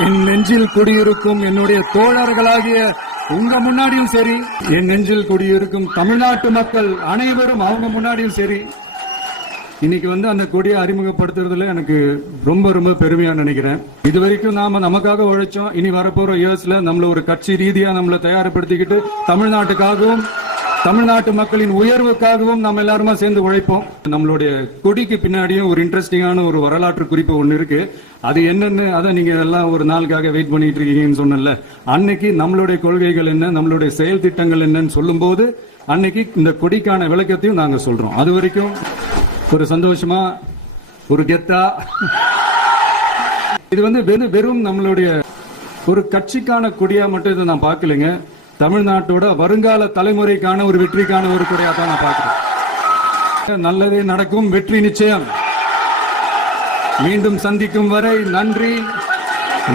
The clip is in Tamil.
என் நெஞ்சில் குடியிருக்கும் என்னுடைய தோழர்களாகிய உங்க முன்னாடியும் சரி என் நெஞ்சில் குடியிருக்கும் தமிழ்நாட்டு மக்கள் அனைவரும் அவங்க முன்னாடியும் சரி. இன்னைக்கு வந்து அந்த கொடியை அறிமுகப்படுத்துறதுல எனக்கு ரொம்ப ரொம்ப பெருமையா நினைக்கிறேன். இது வரைக்கும் நாம நமக்காக உழைச்சோம். இனி வரப்போற இயர்ஸ்ல நம்மள ஒரு கட்சி ரீதியா நம்மளை தயார்படுத்திக்கிட்டு தமிழ்நாட்டுக்காகவும் தமிழ்நாட்டு மக்களின் உயர்வுக்காகவும் நம்ம எல்லாருமா சேர்ந்து உழைப்போம். நம்மளுடைய கொடிக்கு பின்னாடியும் ஒரு இன்ட்ரெஸ்டிங்கான ஒரு வரலாற்று குறிப்பு ஒன்று இருக்கு. அது என்னன்னு அதை நீங்க எல்லாம் ஒரு நாளுக்காக வெயிட் பண்ணிட்டு இருக்கீங்கன்னு சொன்னல அன்னைக்கு நம்மளுடைய கொள்கைகள் என்ன நம்மளுடைய செயல் திட்டங்கள் என்னன்னு சொல்லும்போது அன்னைக்கு இந்த கொடிக்கான விளக்கத்தையும் நாங்க சொல்றோம். அது வரைக்கும் ஒரு சந்தோஷமா ஒரு கெத்தா. இது வந்து வெறும் வெறும் நம்மளுடைய ஒரு கட்சிக்கான கொடியா மட்டும் இதை நான் பார்க்கலைங்க. தமிழ்நாட்டோட வருங்கால தலைமுறைக்கான ஒரு வெற்றிக்கான ஒரு குறையா தான் நான் பார்க்கிறேன். நல்லதே நடக்கும் வெற்றி நிச்சயம். மீண்டும் சந்திக்கும் வரை நன்றி.